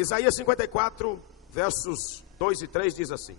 Isaías 54, versos 2 e 3 diz assim: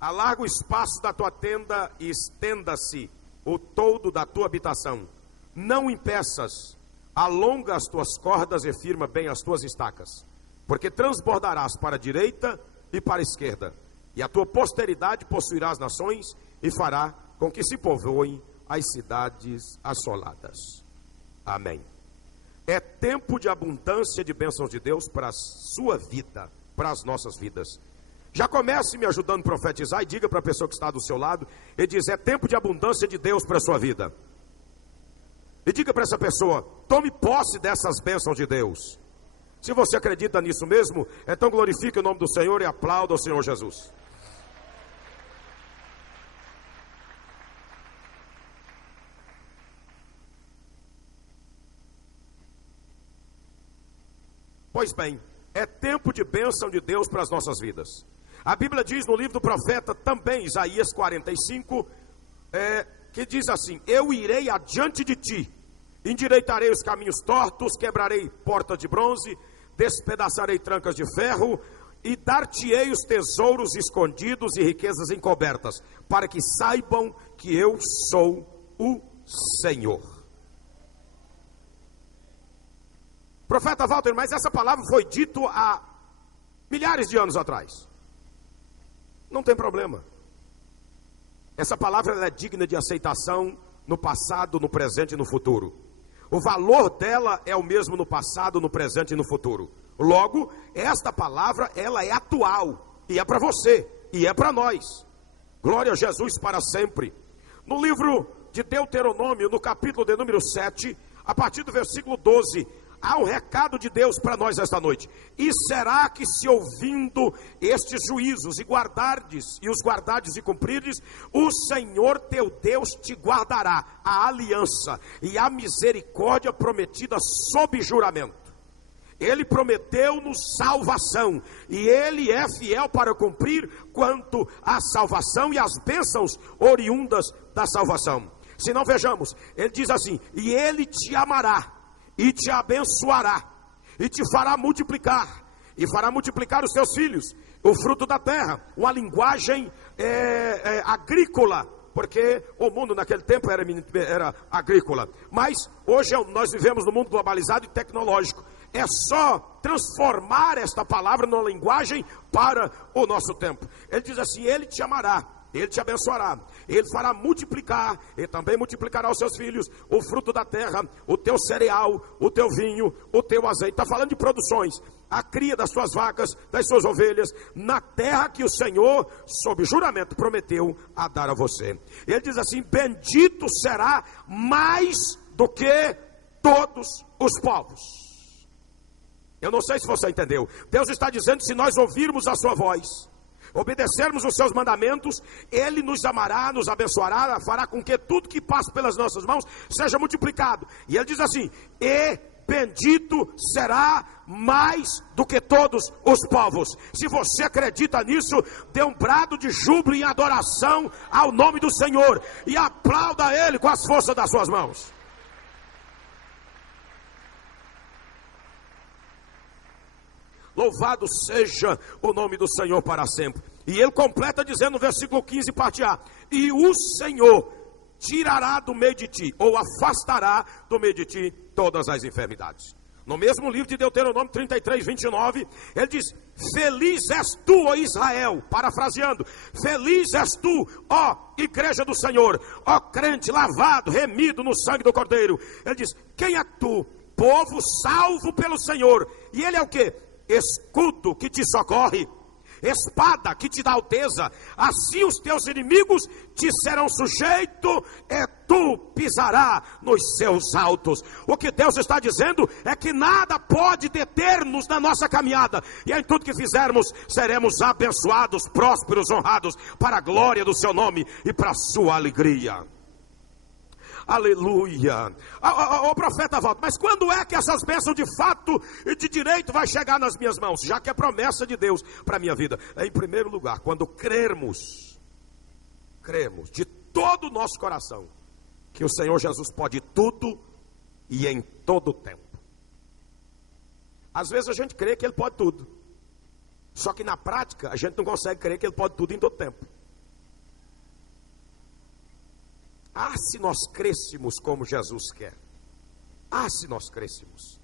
alarga o espaço da tua tenda e estenda-se o toldo da tua habitação. Não impeças, alonga as tuas cordas e firma bem as tuas estacas, porque transbordarás para a direita e para a esquerda, e a tua posteridade possuirá as nações e fará com que se povoem as cidades assoladas. Amém. É tempo de abundância de bênçãos de Deus para a sua vida, para as nossas vidas. Já comece me ajudando a profetizar e diga para a pessoa que está do seu lado, e diz: é tempo de abundância de Deus para a sua vida. E diga para essa pessoa: tome posse dessas bênçãos de Deus. Se você acredita nisso mesmo, então glorifique o nome do Senhor e aplauda o Senhor Jesus. Pois bem, é tempo de bênção de Deus para as nossas vidas. A Bíblia diz no livro do profeta, também Isaías 45, que diz assim: eu irei adiante de ti, endireitarei os caminhos tortos, quebrarei portas de bronze, despedaçarei trancas de ferro, e dar-te-ei os tesouros escondidos e riquezas encobertas, para que saibam que eu sou o Senhor. Profeta Walter, mas essa palavra foi dito há milhares de anos atrás. Não tem problema. Essa palavra ela é digna de aceitação no passado, no presente e no futuro. O valor dela é o mesmo no passado, no presente e no futuro. Logo, esta palavra ela é atual, e é para você, e é para nós. Glória a Jesus para sempre. No livro de Deuteronômio, no capítulo de número 7, a partir do versículo 12, há um recado de Deus para nós esta noite. E será que, se ouvindo estes juízos e os guardardes e cumprirdes, o Senhor teu Deus te guardará a aliança e a misericórdia prometida sob juramento. Ele prometeu-nos salvação, e Ele é fiel para cumprir quanto à salvação e às bênçãos oriundas da salvação. Se não, vejamos, Ele diz assim: e Ele te amará, e te abençoará, e te fará multiplicar, e fará multiplicar os teus filhos, o fruto da terra. Uma linguagem agrícola, porque o mundo naquele tempo era agrícola. Mas hoje nós vivemos num mundo globalizado e tecnológico. É só transformar esta palavra numa linguagem para o nosso tempo. Ele diz assim: Ele te amará, Ele te abençoará, Ele fará multiplicar, Ele também multiplicará os seus filhos, o fruto da terra, o teu cereal, o teu vinho, o teu azeite. Está falando de produções, a cria das suas vacas, das suas ovelhas, na terra que o Senhor, sob juramento, prometeu a dar a você. Ele diz assim: bendito será mais do que todos os povos. Eu não sei se você entendeu. Deus está dizendo: se nós ouvirmos a sua voz, obedecermos os seus mandamentos, Ele nos amará, nos abençoará, fará com que tudo que passa pelas nossas mãos seja multiplicado. E Ele diz assim: e bendito será mais do que todos os povos. Se você acredita nisso, dê um brado de júbilo e adoração ao nome do Senhor, e aplauda Ele com as forças das suas mãos. Louvado seja o nome do Senhor para sempre. E ele completa dizendo no versículo 15, parte A: e o Senhor tirará do meio de ti, ou afastará do meio de ti, todas as enfermidades. No mesmo livro de Deuteronômio 33, 29, ele diz: feliz és tu, ó Israel, parafraseando, feliz és tu, ó igreja do Senhor, ó crente lavado, remido no sangue do Cordeiro. Ele diz: quem é tu? Povo salvo pelo Senhor. E ele é o quê? Escudo que te socorre, espada que te dá alteza. Assim os teus inimigos te serão sujeitos, e tu pisará nos seus altos. O que Deus está dizendo é que nada pode deter-nos na nossa caminhada, e em tudo que fizermos seremos abençoados, prósperos, honrados, para a glória do seu nome e para a sua alegria. Aleluia. O profeta volta: mas quando é que essas bênçãos de fato e de direito vai chegar nas minhas mãos? Já que é promessa de Deus para a minha vida. Em primeiro lugar, quando cremos de todo o nosso coração que o Senhor Jesus pode tudo e em todo o tempo. Às vezes a gente crê que Ele pode tudo. Só que na prática a gente não consegue crer que Ele pode tudo em todo tempo. Ah, se nós crêssemos como Jesus quer. Ah, se nós crêssemos.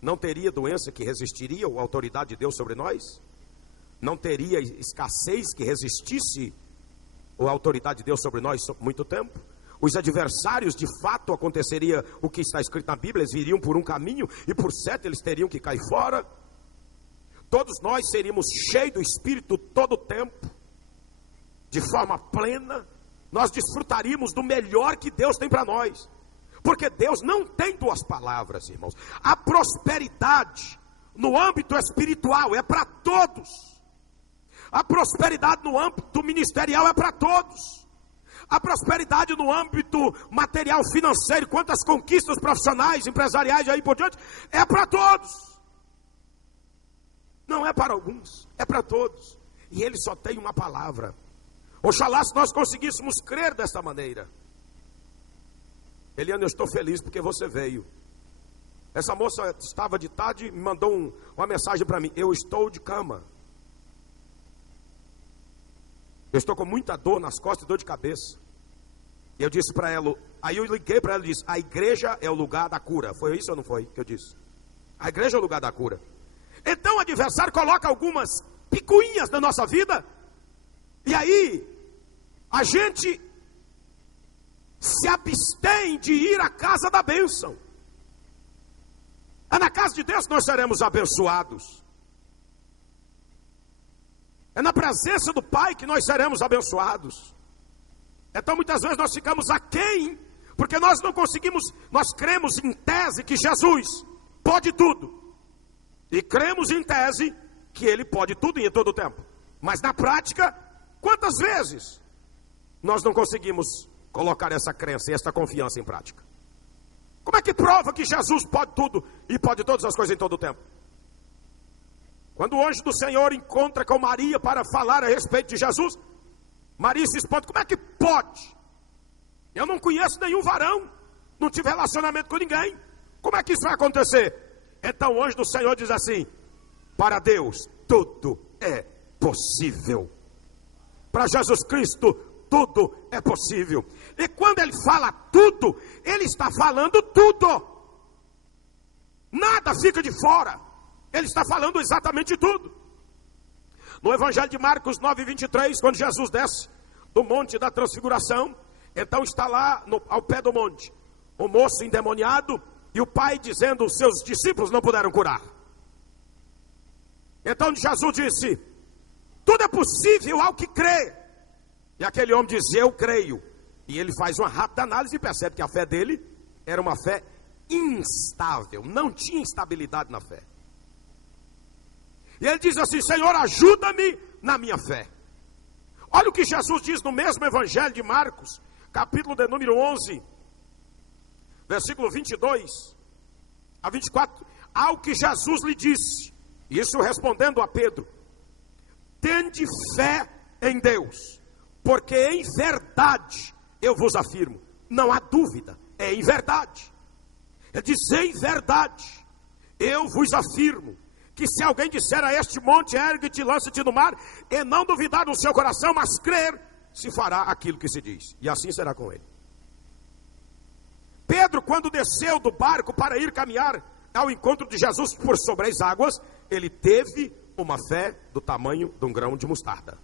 Não teria doença que resistiria à autoridade de Deus sobre nós? Não teria escassez que resistisse à autoridade de Deus sobre nós por muito tempo? Os adversários, de fato, aconteceria o que está escrito na Bíblia, eles viriam por um caminho e por 7 eles teriam que cair fora. Todos nós seríamos cheios do Espírito todo o tempo, de forma plena. Nós desfrutaríamos do melhor que Deus tem para nós. Porque Deus não tem duas palavras, irmãos. A prosperidade no âmbito espiritual é para todos. A prosperidade no âmbito ministerial é para todos. A prosperidade no âmbito material, financeiro, quantas conquistas profissionais, empresariais e aí por diante, é para todos. Não é para alguns, é para todos. E Ele só tem uma palavra. Oxalá se nós conseguíssemos crer desta maneira. Eliane, eu estou feliz porque você veio. Essa moça estava de tarde e me mandou uma mensagem para mim. Eu estou de cama. Eu estou com muita dor nas costas e dor de cabeça. E eu disse para ela, aí eu liguei para ela e disse, a igreja é o lugar da cura. Foi isso ou não foi que eu disse? A igreja é o lugar da cura. Então o adversário coloca algumas picuinhas na nossa vida. E aí, a gente se abstém de ir à casa da bênção. É na casa de Deus que nós seremos abençoados. É na presença do Pai que nós seremos abençoados. Então muitas vezes nós ficamos aquém, porque nós não conseguimos, nós cremos em tese que Jesus pode tudo. E cremos em tese que Ele pode tudo e em todo o tempo. Mas na prática, quantas vezes nós não conseguimos colocar essa crença e essa confiança em prática? Como é que prova que Jesus pode tudo e pode todas as coisas em todo o tempo? Quando o anjo do Senhor encontra com Maria para falar a respeito de Jesus, Maria se espanta, como é que pode? Eu não conheço nenhum varão, não tive relacionamento com ninguém, como é que isso vai acontecer? Então o anjo do Senhor diz assim, para Deus tudo é possível. Para Jesus Cristo tudo é possível. E quando Ele fala tudo, Ele está falando tudo. Nada fica de fora. Ele está falando exatamente tudo. No Evangelho de Marcos 9:23, quando Jesus desce do monte da transfiguração, então está lá ao pé do monte o moço endemoniado e o pai dizendo, os seus discípulos não puderam curar. Então Jesus disse, tudo é possível ao que crê. E aquele homem diz, eu creio. E ele faz uma rápida análise e percebe que a fé dele era uma fé instável, não tinha estabilidade na fé. E ele diz assim, Senhor, ajuda-me na minha fé. Olha o que Jesus diz no mesmo Evangelho de Marcos, capítulo de número 11, versículo 22 a 24. Ao que Jesus lhe disse, isso respondendo a Pedro, tende fé em Deus, porque em verdade eu vos afirmo, não há dúvida, é em verdade. Ele diz, em verdade, eu vos afirmo, que se alguém disser a este monte, ergue-te e lança-te no mar, e não duvidar no seu coração, mas crer, se fará aquilo que se diz, e assim será com ele. Pedro, quando desceu do barco para ir caminhar ao encontro de Jesus por sobre as águas, ele teve uma fé do tamanho de um grão de mostarda.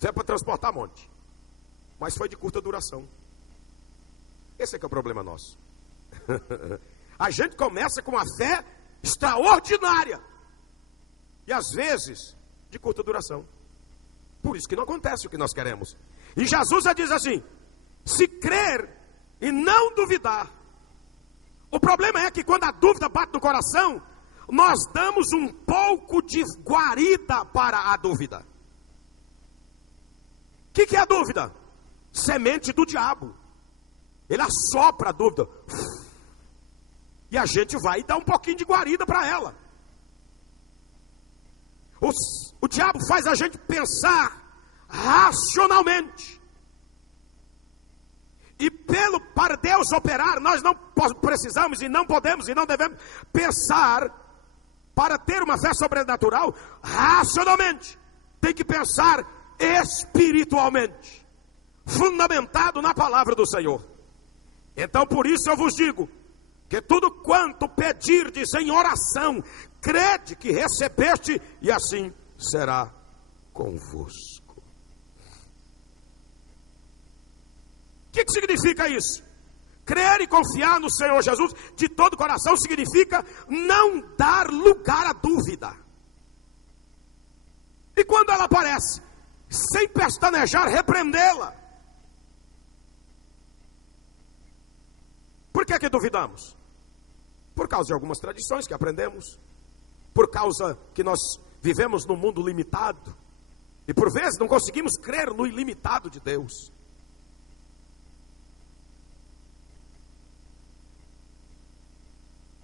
Fé para transportar monte, mas foi de curta duração. Esse é que é o problema nosso. A gente começa com uma fé extraordinária e às vezes de curta duração. Por isso que não acontece o que nós queremos. E Jesus diz assim, se crer e não duvidar. O problema é que quando a dúvida bate no coração, nós damos um pouco de guarida para a dúvida. O que é a dúvida? Semente do diabo. Ele assopra a dúvida. E a gente vai dar um pouquinho de guarida para ela. O diabo faz a gente pensar racionalmente. E para Deus operar, nós não precisamos e não podemos e não devemos pensar para ter uma fé sobrenatural, racionalmente, tem que pensar espiritualmente, fundamentado na palavra do Senhor. Então por isso eu vos digo, que tudo quanto pedirdes em oração, crede que recebeste, e assim será convosco. O que significa isso? Crer e confiar no Senhor Jesus de todo o coração significa não dar lugar à dúvida. E quando ela aparece, sem pestanejar, repreendê-la. Por que duvidamos? Por causa de algumas tradições que aprendemos, por causa que nós vivemos num mundo limitado, e por vezes não conseguimos crer no ilimitado de Deus.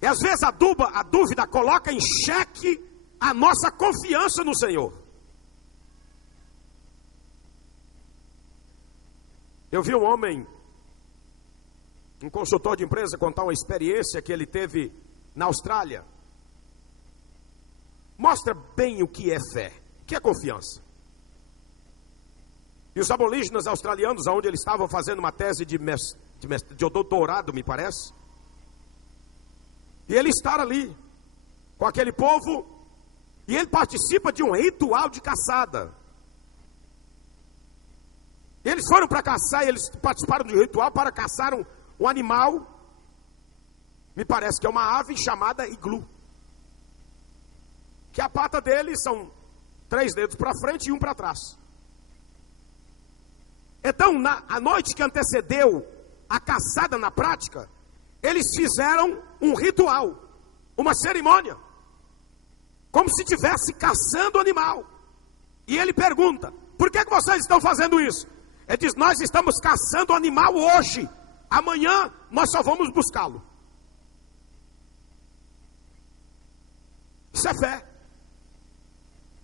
E às vezes a dúvida coloca em xeque a nossa confiança no Senhor. Eu vi um homem, um consultor de empresa, contar uma experiência que ele teve na Austrália. Mostra bem o que é fé, o que é confiança. E os aborígenes australianos, onde eles estavam fazendo uma tese de doutorado, me parece, e ele está ali, com aquele povo, e ele participa de um ritual de caçada. Eles foram para caçar, e eles participaram de um ritual para caçar um animal, me parece que é uma ave chamada iglu. Que a pata dele são 3 dedos para frente e 1 para trás. Então, a noite que antecedeu a caçada na prática, eles fizeram um ritual, uma cerimônia, como se estivesse caçando o animal. E ele pergunta: por que vocês estão fazendo isso? Ele diz: nós estamos caçando o animal hoje, amanhã nós só vamos buscá-lo. Isso é fé.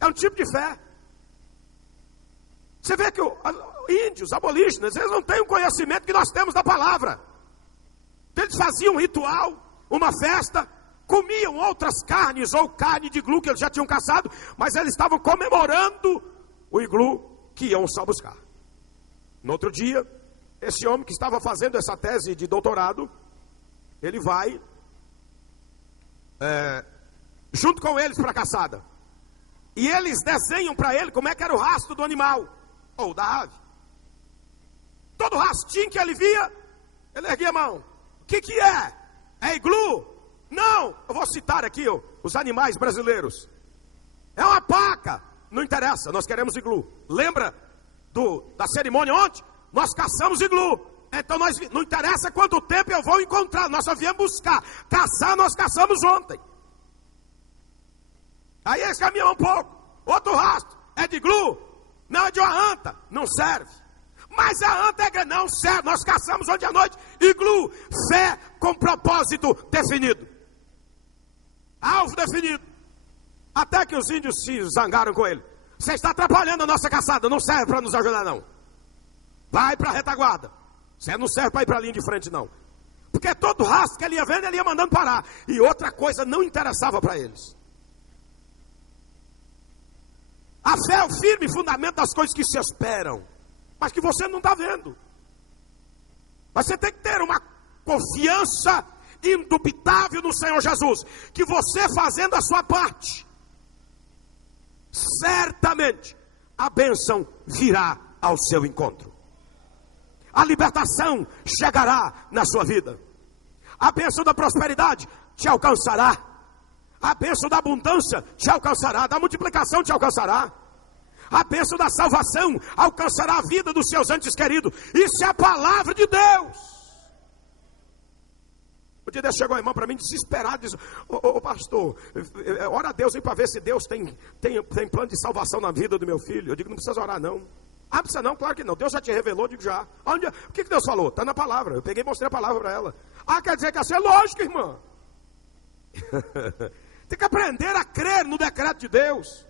É um tipo de fé. Você vê que os índios, aborígenes, eles não têm o conhecimento que nós temos da palavra. Eles faziam um ritual, uma festa, comiam outras carnes, ou carne de iglu que eles já tinham caçado, mas eles estavam comemorando o iglu que iam só buscar. No outro dia, esse homem que estava fazendo essa tese de doutorado, ele vai junto com eles para a caçada. E eles desenham para ele como é que era o rastro do animal, ou da ave. Todo rastinho que ele via, ele erguia a mão. O que é? É iglu? Não, eu vou citar aqui os animais brasileiros. É uma paca. Não interessa, nós queremos iglu. Lembra da cerimônia ontem? Nós caçamos iglu. Então não interessa quanto tempo eu vou encontrar, nós só viemos buscar. Caçar, nós caçamos ontem. Aí eles caminham um pouco. Outro rastro, é de iglu? Não, é de uma anta. Não serve. Mas a anta é grande. Não serve, nós caçamos ontem à noite. Iglu, fé com propósito definido. Alvo definido. Até que os índios se zangaram com ele. Você está atrapalhando a nossa caçada, não serve para nos ajudar não. Vai para a retaguarda. Você não serve para ir para a linha de frente não. Porque todo rastro que ele ia vendo, ele ia mandando parar. E outra coisa não interessava para eles. A fé é o firme fundamento das coisas que se esperam, mas que você não está vendo. Mas você tem que ter uma confiança indubitável no Senhor Jesus, que você fazendo a sua parte, certamente a bênção virá ao seu encontro. A libertação chegará na sua vida. A bênção da prosperidade te alcançará. A bênção da abundância te alcançará. Da multiplicação te alcançará. A bênção da salvação alcançará a vida dos seus entes queridos. Isso é a palavra de Deus. Um dia chegou a irmã para mim desesperada, disse: ô pastor, ora a Deus aí para ver se Deus tem plano de salvação na vida do meu filho. Eu digo: não precisa orar não. Ah, precisa não? Claro que não. Deus já te revelou. Eu digo: já. O que Deus falou? Está na palavra. Eu peguei e mostrei a palavra para ela. Ah, quer dizer que assim é lógico, irmã. Tem que aprender a crer no decreto de Deus.